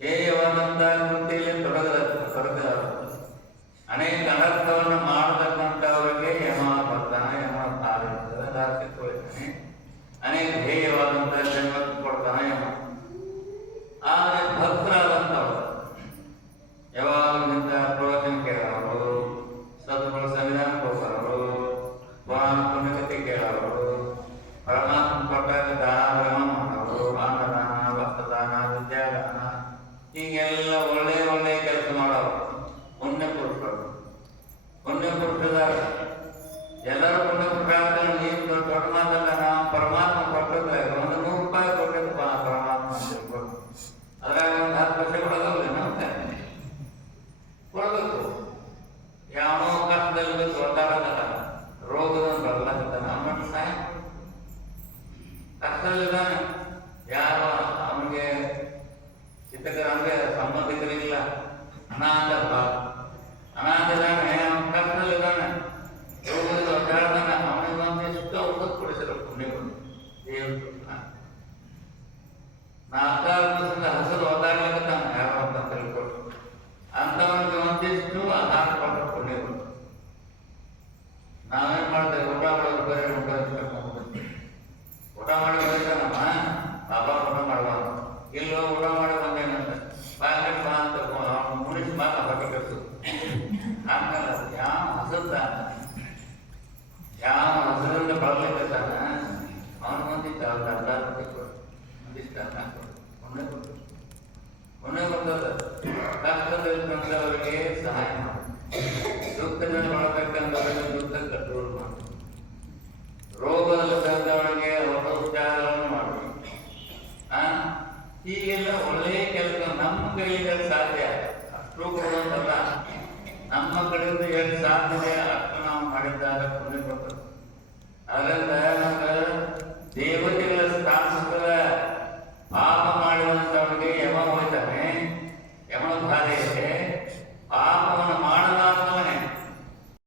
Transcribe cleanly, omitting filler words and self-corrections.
ಹೇಯವಾದಂಥ ಕೃತಿಯಲ್ಲಿ ತೊಡಗ ಅನೇಕ ಅನರ್ಥವನ್ನು ಮಾಡತಕ್ಕಂಥವರಿಗೆ ಯಮ ಬರ್ತಾನೆ, ಯಮ ತಾಳಿರ್ತದೆ, ದಾರಿ ತೊಳಿತಾನೆ, ಅನೇಕ ಹೇಯವಾದಂಥ ಜನ್ಮಕ್ಕೆ ಕೊಡ್ತಾನೆ ಯಮ. ಆದರೆ ಭಕ್ತರಾದಂಥವರು ಯಾವಾಗಲಿಂದ ಪ್ರವಚನ ಕೇಳೋರು, ಸದ್ಗುಣ ಸಂವಿಧಾನಕ್ಕೆ ಹೋಗೋರು, ಪುರಾಣ ಪುಣ್ಯಕತೆ ಕೇಳೋರು, ಪರಮಾತ್ಮ ಕೊಟ್ಟಾಗ ದಾನ ಧರ್ಮ ಮಾಡೋರು, ಅನ್ನದಾನ, ವಸ್ತ್ರದಾನ, ವಿದ್ಯಾದಾನ, ಹೀಗೆಲ್ಲ ಒಳ್ಳೆ ಒಳ್ಳೆ ಕೆಲಸ ಮಾಡೋರು ಪುಣ್ಯ ಪುರುಷರು. ಪುಣ್ಯ ಪುರುಷರಾಗ ಎಲ್ಲರೂ ಪುಣ್ಯ ಪುರುಷ ನೀನು ದೊಡ್ಡ ಮಾತಲ್ಲ. ನಾವು ಪರಮಾತ್ಮ ಕೊಟ್ಟಿದ್ರೆ ಒಂದು 100 ರೂಪಾಯಿ ಕೊಟ್ಟಿದ್ದಪ್ಪ ಪರಮಾತ್ಮ ಅಂತ ತಿಳ್ಕೊಂಡು ಅದ್ರಾಗ ಒಂದು 10 ಪೈಸೆ ಕೊಡೋದಲ್ಲ ನಮ್ಗೆ ಕೊಡಬೇಕು. ಯಾವನೋ ಕಷ್ಟದಲ್ಲಿ ಒದ್ದಾಡೋದಲ್ಲ, ರೋಗದ ಬರ್ಲಾಗ್ತಾನೆ, ಅವನ ಸಹಾಯ ಕಷ್ಟದಲ್ಲಿದ್ದಾನೆ. ಯಾರು ಅವನಿಗೆ ಚಿತ್ರಕರ ಅಂದರೆ ಸಂಬಂಧಿಕರಿಲ್ಲ, ಅನಾಥಪ್ಪ, ಅನಾಥಿದ್ದಾನೆ, ಅವನ ಕಷ್ಟದಲ್ಲಿದ್ದಾನೆ, ರೋಗದಲ್ಲಿ ಒದ್ದಾಡ್ತಾನೆ, ಅವನಿಗೆ ಒಂದಿಷ್ಟು ಔಷಧ ಕೊಡಿಸಿರೋ ಪುಣ್ಯಗಳು ದೇವರು. ನಾಲ್ಕಾರು ದಿವಸದ ಹಸಿರು ಒದ್ದಾಡ್ಲಿಕ್ಕತ್ತಾನೆ ಯಾರೋ ಅಂತ ತಿಳ್ಕೊಟ್ಟು ಅಂಥವನಿಗೆ ಒಂದಿಷ್ಟು ಆಹಾರ ಕೊಟ್ಟು ಪುಣ್ಯಗಳು. ನಾವೇನು ಮಾಡ್ತೇವೆ, ಊಟ ಮಾಡೋದು ಬೇರೆ, ಊಟ ಊಟ ಮಾಡಿ ಬಂದಿದ್ದಾನಮ್ಮ ಬಾಬಾ ಊಟ ಮಾಡಬಾರ್ದು, ಇಲ್ಲೋ ಊಟ ಮಾಡಿ ಬಂದೇನಂತ ಬಾಯಿ ಬಾ ಅಂತ ಮುನಿಸಿ ಮಾತ್ರ ಬಟ್ಟೆ ಕಟ್ಸೋದು. ಹಂಗಲ್ಲ, ಯಾವ ಹಸದ ಯಾವ ಹಸರಿಂದ ಬರ್ಲಿಕ್ಕತ್ತಾನ ಅವನು ಒಂದಿತ್ತು ಅವ್ರ ಅರ್ಧ ಕೊಡು, ಒಂದಿಷ್ಟು ಅನ್ನ ಕೊಡು, ಪುಣ್ಯ ಕೊಡು. ಪುಣ್ಯ ಕೊಟ್ಟದ ಕಷ್ಟದಲ್ಲಿರುವಂಥವರಿಗೆ ಸಹಾಯ ಮಾಡು, ದುಃಖದಲ್ಲಿ ಮಾಡಬೇಕಂತವರಿಗೆ ದುಃಖಕ್ಕೆ ದೂರ ಮಾಡು, ರೋಗದಲ್ಲಿ ಬಂದವರಿಗೆ ಉಪಚಾರವನ್ನು ಮಾಡಿ. ಹೀಗೆಲ್ಲ ಒಳ್ಳೆಯ ಕೆಲಸ ನಮ್ಮ ಕೈಯಿಂದ ಸಾಧ್ಯ, ಅಷ್ಟು ಕೊಡುವಂತಲ್ಲ, ನಮ್ಮ ಕಡೆಯಿಂದ ಎಷ್ಟು ಸಾಧ್ಯತೆ ಅಷ್ಟು ನಾವು ಮಾಡಿದಾಗ ಪುಣ್ಯ ಬರ್ತದೆ. ಅದರಿಂದ ನಮ್ಗೆ ದೇವತೆಗಳ ಸ್ಥಾನ